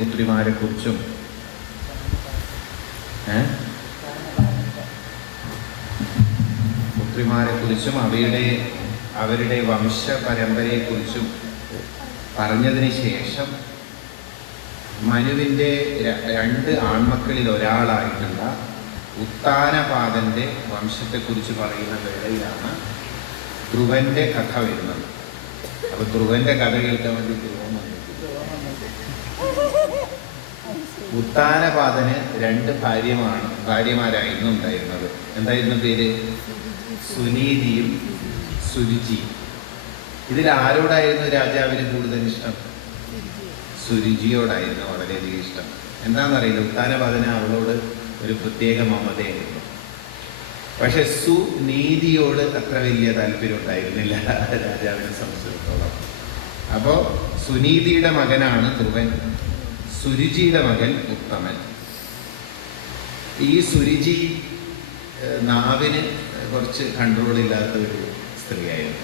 പുത്രിമാരെ കുറിച്ചും അവരുടെ വംശ പരമ്പരയെക്കുറിച്ചും പറഞ്ഞതിന് ശേഷം മനുവിൻ്റെ രണ്ട് ആൺമക്കളിൽ ഒരാളായിട്ടുള്ള ഉത്താനപാദൻ്റെ വംശത്തെക്കുറിച്ച് പറയുന്ന വേളയിലാണ് ധ്രുവൻ്റെ കഥ വരുന്നത്. അപ്പോൾ ധ്രുവൻ്റെ കഥ കേൾക്കാൻ വേണ്ടി ധ്രുവൻ വന്നു. ഉത്താനപാദന് രണ്ട് ഭാര്യമാരായിരുന്നു ഉണ്ടായിരുന്നത്. എന്തായിരുന്നു പേര്? സുനീതിയും സുരുചിയും. ഇതിൽ ആരോടായിരുന്നു രാജാവിന് കൂടുതൽ ഇഷ്ടം? സുരുചിയോടായിരുന്നു വളരെയധികം ഇഷ്ടം. എന്താണെന്നറിയില്ല, ഉത്താനപാദന് അവളോട് ഒരു പ്രത്യേക മമതയായിരുന്നു. പക്ഷെ സുനീതിയോട് അത്ര വലിയ താല്പര്യം ഉണ്ടായിരുന്നില്ല രാജാവിനെ സംബന്ധിച്ചിടത്തോളം. അപ്പോൾ സുനീതിയുടെ മകനാണ് ധ്രുവൻ, സുരുചിയുടെ മകൻ ഉത്തമൻ. ഈ സുരുചി നാവിന് കുറച്ച് കൺട്രോൾ ഇല്ലാത്ത ഒരു സ്ത്രീയായിരുന്നു.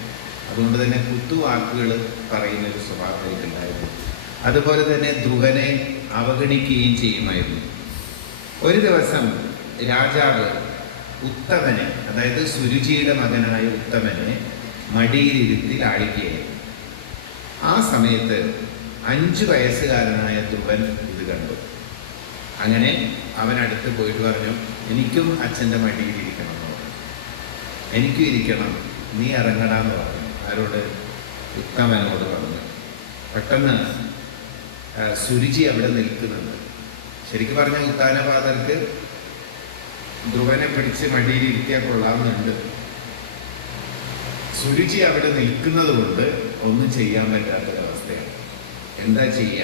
അതുകൊണ്ട് തന്നെ കുത്തുവാക്കുകൾ പറയുന്ന ഒരു സ്വഭാവം എനിക്കുണ്ടായിരുന്നു. അതുപോലെ തന്നെ ധ്രുവനെ അവഗണിക്കുകയും ചെയ്യുമായിരുന്നു. ഒരു ദിവസം രാജാവ് ഉത്തമനെ, അതായത് സുരുചിയുടെ മകനായ ഉത്തമനെ മടിയിലിരുത്തി ലാളിക്കുകയായിരുന്നു. ആ സമയത്ത് 5 വയസ്സുകാരനായ ധ്രുവൻ ഇത് കണ്ടു. അങ്ങനെ അവൻ അടുത്ത് പോയിട്ട് പറഞ്ഞു, എനിക്കും അച്ഛൻ്റെ മടിയിലിരിക്കണം എന്ന് പറഞ്ഞു. എനിക്കും ഇരിക്കണം, നീ ഇറങ്ങടാന്ന് പറഞ്ഞു. ആരോട്? ഉത്തമനോട് പറഞ്ഞു. പെട്ടെന്ന് സുരുചി അവിടെ നിൽക്കുന്നുണ്ട്. ശരിക്കും പറഞ്ഞ ഉത്താനപാദർക്ക് ധ്രുവനെ പിടിച്ച് മടിയിലിരുത്തിയാൽ കൊള്ളാമെന്നുണ്ട്. സുരുചി അവിടെ നിൽക്കുന്നത് കൊണ്ട് ഒന്നും ചെയ്യാൻ പറ്റാത്തൊരവസ്ഥയാണ്. എന്താ ചെയ്യുക?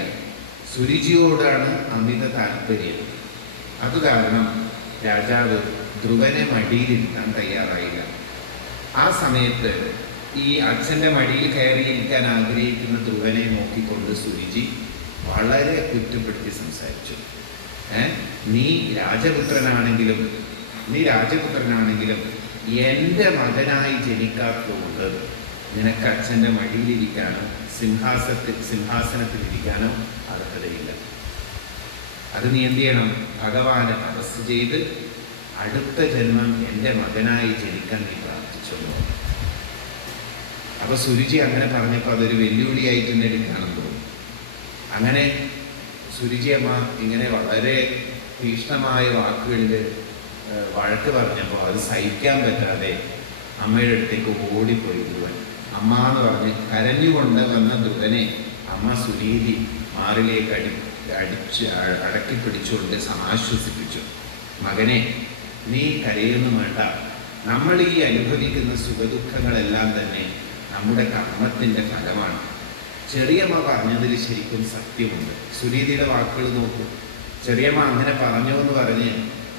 സുരുചിയോടാണ് അമിത താല്പര്യം. അത് കാരണം രാജാവ് ധ്രുവനെ മടിയിലിരുത്താൻ തയ്യാറായില്ല. ആ സമയത്ത് ഈ അച്ഛൻ്റെ മടിയിൽ കയറിയിരിക്കാൻ ആഗ്രഹിക്കുന്ന ധ്രുവനെ നോക്കിക്കൊണ്ട് സുരുചി വളരെ കുറ്റപ്പെടുത്തി സംസാരിച്ചു. നീ രാജപുത്രനാണെങ്കിലും എൻ്റെ മകനായി ജനിക്കാത്തതുകൊണ്ട് നിനക്ക് അച്ഛൻ്റെ മടിയിലിരിക്കാനോ സിംഹാസനത്തിലിരിക്കാനോ അർഹതയില്ല. അത് നീ എന്ത് ചെയ്യണം? ഭഗവാനെ തപസ് ചെയ്ത് അടുത്ത ജന്മം എൻ്റെ മകനായി ജനിക്കാൻ നീ പ്രാർത്ഥിച്ചു. അപ്പൊ സുരുചി അങ്ങനെ പറഞ്ഞപ്പോൾ അതൊരു വെല്ലുവിളിയായിട്ട് തന്നെ എടുക്കുകയാണെന്ന് തോന്നുന്നു. അങ്ങനെ സുരുചി അമ്മ ഇങ്ങനെ വളരെ തീക്ഷ്ണമായ വാക്കുകളിൽ വഴക്ക് പറഞ്ഞപ്പോൾ അത് സഹിക്കാൻ പറ്റാതെ അമ്മയുടെ അടുത്തേക്ക് ഓടിപ്പോയി ധ്രുവൻ. അമ്മ എന്ന് പറഞ്ഞ് കരഞ്ഞുകൊണ്ട് വന്ന ധ്രുവനെ അമ്മ സുനീതി മാറിലേക്ക് അടക്കി പിടിച്ചുകൊണ്ട് സമാശ്വസിപ്പിച്ചു. മകനെ, നീ കരയൊന്നും വേണ്ട. നമ്മൾ ഈ അനുഭവിക്കുന്ന സുഖദുഃഖങ്ങളെല്ലാം തന്നെ നമ്മുടെ കർമ്മത്തിൻ്റെ ഫലമാണ്. ചെറിയമ്മ പറഞ്ഞതിൽ ശരിക്കും സത്യമുണ്ട്. സുനീതിയുടെ വാക്കുകൾ നോക്കൂ. ചെറിയമ്മ അങ്ങനെ പറഞ്ഞു എന്ന് പറഞ്ഞ്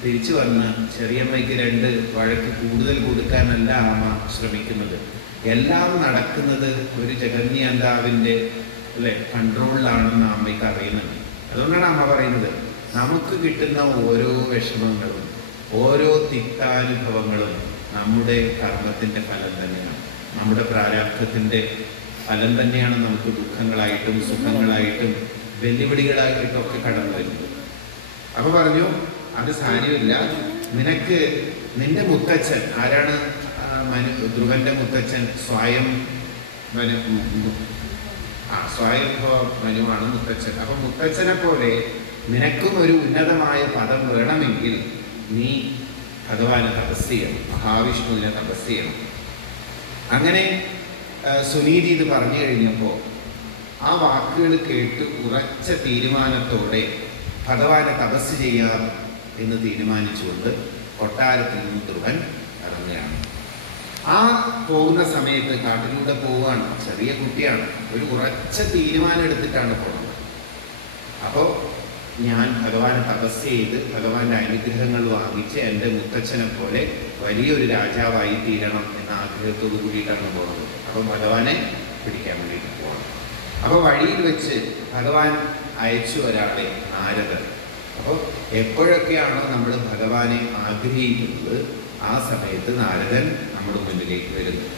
തിരിച്ചു വന്ന് ചെറിയമ്മയ്ക്ക് 2 വഴക്ക് കൂടുതൽ കൊടുക്കാനല്ല അമ്മ ശ്രമിക്കുന്നത്. എല്ലാം നടക്കുന്നത് ഒരു ജഗന്യാന്താവിൻ്റെ കൺട്രോളിലാണെന്ന് അമ്മയ്ക്ക് അറിയുന്നുണ്ട്. അതുകൊണ്ടാണ് അമ്മ പറയുന്നത്, നമുക്ക് കിട്ടുന്ന ഓരോ വിഷമങ്ങളും ഓരോ തിക്താനുഭവങ്ങളും നമ്മുടെ കർമ്മത്തിൻ്റെ ഫലം തന്നെയാണ്. നമ്മുടെ പ്രാരാബ്ധത്തിൻ്റെ ഫലം തന്നെയാണ് നമുക്ക് ദുഃഖങ്ങളായിട്ടും സുഖങ്ങളായിട്ടും വെല്ലുവിളികളായിട്ടും ഒക്കെ കടന്നു വരുന്നത്. അപ്പോൾ പറഞ്ഞു, അത് സാരമില്ല. നിനക്ക് നിന്റെ മുത്തച്ഛൻ ആരാണ്? ധ്രുവന്റെ മുത്തച്ഛൻ സ്വയംഭവ മനുവാണ് മുത്തച്ഛൻ. അപ്പൊ മുത്തച്ഛനെ പോലെ നിനക്കും ഒരു ഉന്നതമായ പദം വേണമെങ്കിൽ നീ ഭഗവാനെ തപസ് ചെയ്യണം, മഹാവിഷ്ണുവിനെ തപസ് ചെയ്യണം. അങ്ങനെ സുനീതി ഇത് പറഞ്ഞു കഴിഞ്ഞപ്പോൾ ആ വാക്കുകൾ കേട്ട് ഉറച്ച തീരുമാനത്തോടെ ഭഗവാനെ തപസ് ചെയ്യാം എന്ന് തീരുമാനിച്ചുകൊണ്ട് കൊട്ടാരത്തിൽ നിന്ന് ധ്രുവൻ ഇറങ്ങുകയാണ്. ആ പോകുന്ന സമയത്ത് കാട്ടിലൂടെ പോവുകയാണ്. ചെറിയ കുട്ടിയാണ്. ഒരു ഉറച്ച തീരുമാനം എടുത്തിട്ടാണ് പോകുന്നത്. അപ്പോൾ ഞാൻ ഭഗവാനെ തപസ് ചെയ്ത് ഭഗവാന്റെ അനുഗ്രഹങ്ങൾ വാങ്ങിച്ച് എൻ്റെ മുത്തച്ഛനെ പോലെ വലിയൊരു രാജാവായി തീരണം എന്ന ആഗ്രഹത്തോടു കൂടിയിട്ടാണ് പോകുന്നത്. അപ്പോൾ ഭഗവാനെ പിടിക്കാൻ വേണ്ടിയിട്ട് പോകണം. അപ്പോൾ വഴിയിൽ വെച്ച് ഭഗവാൻ അയച്ചു ഒരാളെ, നാരദർ. അപ്പോൾ എപ്പോഴൊക്കെയാണോ നമ്മൾ ഭഗവാനെ ആഗ്രഹിക്കുന്നത് ആ സമയത്ത് നാരദൻ നമ്മുടെ മുന്നിലേക്ക് വരുന്നത്.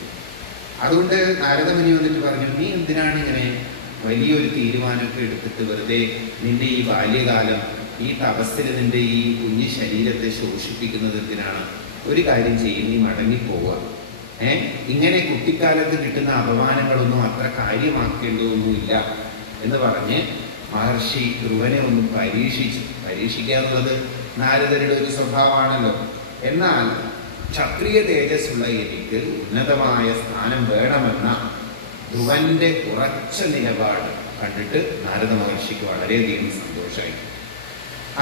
അതുകൊണ്ട് നാരദമുനി വന്നിട്ട് പറഞ്ഞു, നീ എന്തിനാണ് ഇങ്ങനെ വലിയൊരു തീരുമാനമൊക്കെ എടുത്തിട്ട് വെറുതെ നിന്റെ ഈ ബാല്യകാലം ഈ തപസ്സിൽ നിന്റെ ഈ കുഞ്ഞു ശരീരത്തെ ശോഷിപ്പിക്കുന്നത് എന്തിനാണ്? ഒരു കാര്യം ചെയ്യും, നീ മടങ്ങിപ്പോവുക. ഇങ്ങനെ കുട്ടിക്കാലത്ത് കിട്ടുന്ന അപമാനങ്ങളൊന്നും അത്ര കാര്യമാക്കേണ്ടതൊന്നുമില്ല എന്ന് പറഞ്ഞ് മഹർഷി ധ്രുവനെ ഒന്ന് പരീക്ഷിക്കുക എന്നുള്ളത് നാരദരുടെ ഒരു സ്വഭാവമാണല്ലോ. എന്നാൽ ക്ഷത്രിയ തേജസ്സുള്ള എനിക്ക് ഉന്നതമായ സ്ഥാനം വേണമെന്ന ധ്രുവന്റെ ഉറച്ച നിലപാട് കണ്ടിട്ട് നാരദ മഹർഷിക്ക് വളരെയധികം സന്തോഷമായി.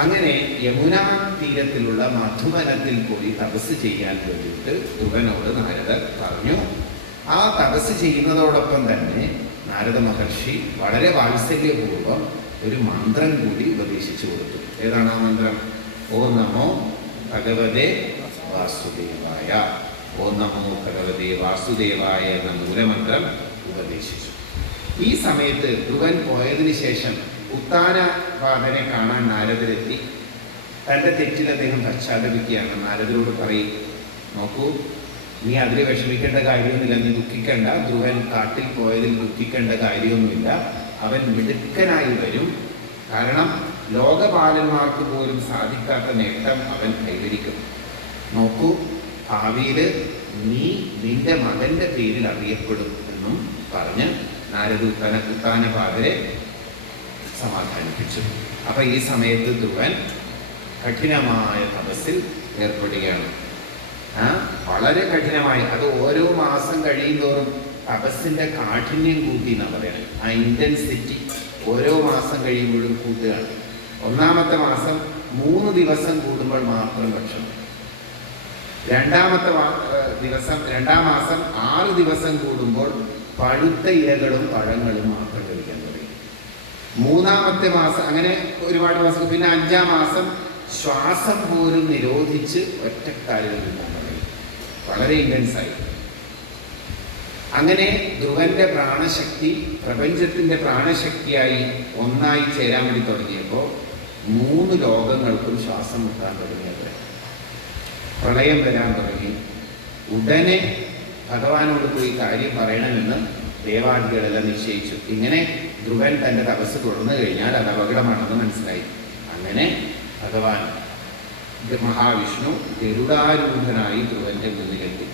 അങ്ങനെ യമുനാ തീരത്തിലുള്ള മധുവനത്തിൽ പോയി തപസ് ചെയ്യാൻ വേണ്ടിയിട്ട് ധ്രുവനോട് നാരദർ പറഞ്ഞു. ആ തപസ് ചെയ്യുന്നതോടൊപ്പം തന്നെ നാരദ മഹർഷി വളരെ വാത്സല്യപൂർവ്വം ഒരു മന്ത്രം കൂടി ഉപദേശിച്ചു കൊടുത്തു. ഏതാണ് ആ മന്ത്രം? ഓം നമോ ഭഗവതേ വാസുദേവായ. ഓം നമോ ഭഗവതേ വാസുദേവായ എന്ന മൂലമന്ത്രം ഉപദേശിച്ചു. ഈ സമയത്ത് ധ്രുവൻ പോയതിനു ശേഷം ഉത്താനപാദനെ കാണാൻ നാരദരെത്തി. തൻ്റെ തെറ്റിൽ അദ്ദേഹം പശ്ചാത്തപിക്കുകയാണ്. നാരദരോട് പറയും, നോക്കൂ, നീ അതിൽ വിഷമിക്കേണ്ട കാര്യമൊന്നുമില്ല, നീ ദുഃഖിക്കേണ്ട. ധ്രുവൻ കാട്ടിൽ പോയതിൽ ദുഃഖിക്കേണ്ട കാര്യമൊന്നുമില്ല. അവൻ മിടുക്കനായി വരും. കാരണം ലോകപാലന്മാർക്ക് പോലും സാധിക്കാത്ത നേട്ടം അവൻ കൈവരിക്കും. നോക്കൂ, ഭാവിയിൽ നീ നിന്റെ മകന്റെ പേരിൽ അറിയപ്പെടും എന്നും പറഞ്ഞ് നാരദ ഉത്താനപാദരെ സമാധാനിപ്പിച്ചു. അപ്പൊ ഈ സമയത്ത് ധ്രുവൻ കഠിനമായ തപസ്സിൽ ഏർപ്പെടുകയാണ്. വളരെ കഠിനമായി. അത് ഓരോ മാസം കഴിയുന്തോറും തപസ്സിന്റെ കാഠിന്യം കൂട്ടി എന്നാണ് പറയുന്നത്. ആ ഇന്റൻസിറ്റി ഓരോ മാസം കഴിയുമ്പോഴും കൂട്ടുകയാണ്. ഒന്നാമത്തെ മാസം 3 ദിവസം കൂടുമ്പോൾ മാത്രം ഭക്ഷണം. രണ്ടാം മാസം 6 ദിവസം കൂടുമ്പോൾ പഴുത്ത ഇലകളും പഴങ്ങളും മാത്രം കഴിക്കാൻ തുടങ്ങി. 3-ാമത്തെ മാസം അങ്ങനെ ഒരുപാട് മാസം. പിന്നെ 5-ാം മാസം ശ്വാസം പോലും നിരോധിച്ച് ഒറ്റക്കാലിൽ നിൽക്കാൻ തുടങ്ങി. വളരെ ഇൻറ്റൻസായി. അങ്ങനെ ധ്രുവന്റെ പ്രാണശക്തി പ്രപഞ്ചത്തിന്റെ പ്രാണശക്തിയായി ഒന്നായി ചേരാൻ വേണ്ടി തുടങ്ങിയപ്പോൾ 3 ലോകങ്ങൾക്കും ശ്വാസം മുട്ടാൻ തുടങ്ങിയത്. പ്രളയം വരാൻ തുടങ്ങി. ഉടനെ ഭഗവാനോട് പോയി കാര്യം പറയണമെന്ന് ദേവാദികളെല്ലാം നിശ്ചയിച്ചു. ഇങ്ങനെ ധ്രുവൻ തൻ്റെ തപസ് തുടർന്നു കഴിഞ്ഞാൽ അത് അപകടമാണെന്ന് മനസ്സിലായി. അങ്ങനെ ഭഗവാൻ മഹാവിഷ്ണു ഗരുഡാരൂഢനായി ധ്രുവന്റെ മുന്നിലെത്തി.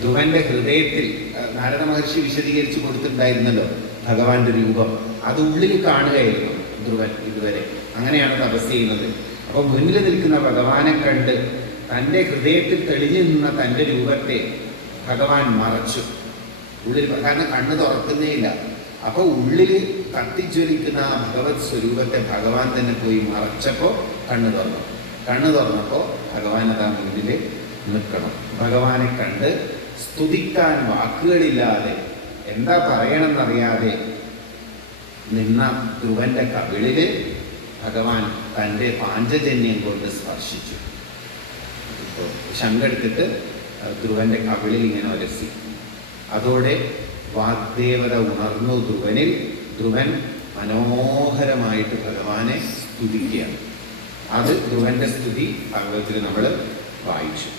ധ്രുവന്റെ ഹൃദയത്തിൽ നാരദ മഹർഷി വിശദീകരിച്ചു കൊടുത്തിട്ടുണ്ടായിരുന്നല്ലോ ഭഗവാന്റെ രൂപം. അത് ഉള്ളിൽ കാണുകയായിരുന്നു ധ്രുവൻ ഇതുവരെ. അങ്ങനെയാണ് തപസ് ചെയ്യുന്നത്. അപ്പോൾ മുന്നിൽ നിൽക്കുന്ന ഭഗവാനെ കണ്ട് തൻ്റെ ഹൃദയത്തിൽ തെളിഞ്ഞു നിന്ന തൻ്റെ രൂപത്തെ ഭഗവാൻ മറച്ചു ഉള്ളിൽ. കാരണം കണ്ണ് തുറക്കുന്നേ ഇല്ല. അപ്പോൾ ഉള്ളിൽ കത്തിജ്വലിക്കുന്ന ആ ഭഗവത് സ്വരൂപത്തെ ഭഗവാൻ തന്നെ പോയി മറച്ചപ്പോൾ കണ്ണ് തുറന്നു. കണ്ണ് തുറന്നപ്പോൾ ഭഗവാൻ അതാ മുന്നിൽ നിൽക്കണം. ഭഗവാനെ കണ്ട് സ്തുതിക്കാൻ വാക്കുകളില്ലാതെ എന്താ പറയണമെന്നറിയാതെ നിന്ന ധ്രുവന്റെ കവിളിൽ ഭഗവാൻ തൻ്റെ പാഞ്ചജന്യം കൊണ്ട് സ്പർശിച്ചു. ഇപ്പോൾ ശങ്കെടുത്തിട്ട് ധ്രുവന്റെ കവിളിൽ ഇങ്ങനെ ഉരസി. അതോടെ വാഗ്ദേവത ഉണർന്നു ധ്രുവനിൽ. ധ്രുവൻ മനോഹരമായിട്ട് ഭഗവാനെ സ്തുതിക്കുകയാണ്. അത് ധ്രുവന്റെ സ്തുതി ഭാഗവത്തിൽ നമ്മൾ വായിച്ചു.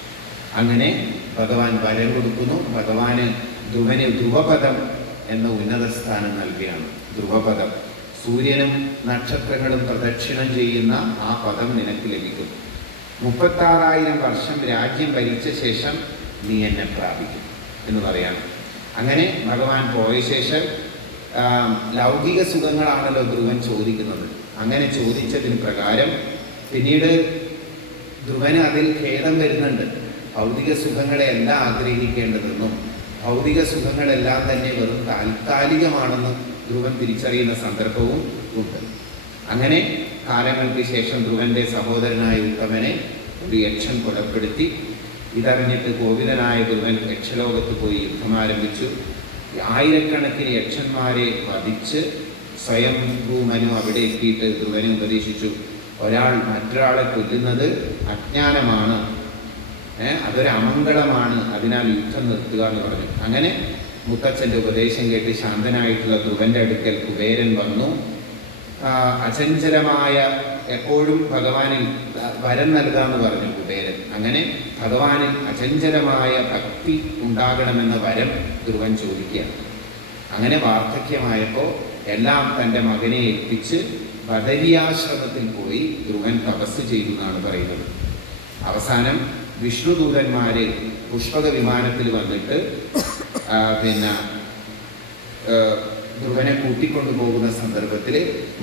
അങ്ങനെ ഭഗവാൻ വരം കൊടുക്കുന്നു. ഭഗവാന് ധ്രുവന് ധ്രുവപദം എന്ന ഉന്നത സ്ഥാനം നൽകുകയാണ്. ധ്രുവപദം, സൂര്യനും നക്ഷത്രങ്ങളും പ്രദക്ഷിണം ചെയ്യുന്ന ആ പദം നിനക്ക് ലഭിക്കും. 36,000 വർഷം രാജ്യം ഭരിച്ച ശേഷം നീ എന്നെ പ്രാപിക്കും എന്ന് പറയാണ്. അങ്ങനെ ഭഗവാൻ പോയ ശേഷം ലൗകിക സുഖങ്ങളാണല്ലോ ധ്രുവൻ ചോദിക്കുന്നത്. അങ്ങനെ ചോദിച്ചതിന് പ്രകാരം പിന്നീട് ധ്രുവന് അതിൽ ഖേദം വരുന്നുണ്ട്. ഭൗതിക സുഖങ്ങളെയല്ല ആഗ്രഹിക്കേണ്ടതെന്നും ഭൗതിക സുഖങ്ങളെല്ലാം തന്നെ വെറും താൽക്കാലികമാണെന്നും ധ്രുവൻ തിരിച്ചറിയുന്ന സന്ദർഭവും ഉണ്ട്. അങ്ങനെ കാലങ്ങൾക്ക് ശേഷം ധ്രുവന്റെ സഹോദരനായ ഉത്തമനെ ഒരു യക്ഷൻ കൊലപ്പെടുത്തി. ഇതറിഞ്ഞിട്ട് കോപിതനായ ധ്രുവൻ യക്ഷലോകത്ത് പോയി യുദ്ധം ആരംഭിച്ചു. 1000കണക്കിന് യക്ഷന്മാരെ വധിച്ച് സ്വയംഭൂമനു അവിടെ എത്തിയിട്ട് ധ്രുവനെ ഉപദേശിച്ചു. ഒരാൾ മറ്റൊരാളെ കൊല്ലുന്നത് അജ്ഞാനമാണ്, അതൊരു അമംഗളമാണ്, അതിനാൽ യുദ്ധം നിർത്തുക എന്ന് പറഞ്ഞു. അങ്ങനെ മുത്തച്ഛൻ്റെ ഉപദേശം കേട്ട് ശാന്തനായിട്ടുള്ള ധ്രുവന്റെ അടുക്കൽ കുബേരൻ വന്നു. അചഞ്ചലമായ എപ്പോഴും ഭഗവാനിൽ വരം നൽകാമെന്ന് പറഞ്ഞു കുബേരൻ. അങ്ങനെ ഭഗവാനിൽ അചഞ്ചലമായ ഭക്തി ഉണ്ടാകണമെന്ന വരം ധ്രുവൻ ചോദിക്കുകയാണ്. അങ്ങനെ വാർദ്ധക്യമായപ്പോൾ എല്ലാം തൻ്റെ മകനെ ഏൽപ്പിച്ച് ബദരിയാശ്രമത്തിൽ പോയി ധ്രുവൻ തപസ് ചെയ്തു എന്നാണ് പറയുന്നത്. അവസാനം വിഷ്ണുദൂതന്മാര് പുഷ്പക വിമാനത്തിൽ വന്നിട്ട് പിന്നെ ധ്രുവനെ കൂട്ടിക്കൊണ്ടു പോകുന്ന സന്ദർഭത്തിൽ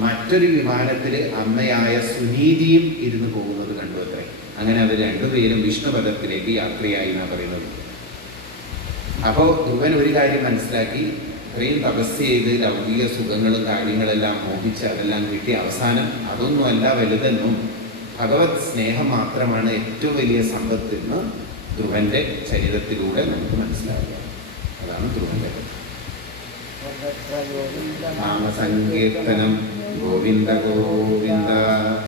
മറ്റൊരു വിമാനത്തിൽ അമ്മയായ സുനീതിയും ഇരുന്ന് പോകുന്നത് കണ്ടു അത്രേ. അങ്ങനെ അവർ രണ്ടുപേരും വിഷ്ണുപദത്തിലേക്ക് യാത്രയായി എന്നാണ് പറയുന്നത്. അപ്പോൾ ധ്രുവൻ ഒരു കാര്യം മനസ്സിലാക്കി, ഇത്രയും തപസ് ചെയ്ത് ലൗകിക സുഖങ്ങളും കാര്യങ്ങളെല്ലാം മോഹിച്ച് അതെല്ലാം കിട്ടി അവസാനം അതൊന്നുമല്ല വലുതെന്നും ഭഗവത് സ്നേഹം മാത്രമാണ് ഏറ്റവും വലിയ സമ്പത്തെന്ന് ധ്രുവന്റെ ചരിതത്തിലൂടെ നമുക്ക് മനസ്സിലാവുക. അതാണ് ധ്രുവന്റെ നാമസങ്കീർത്തനം. ഗോവിന്ദ ഗോവിന്ദ.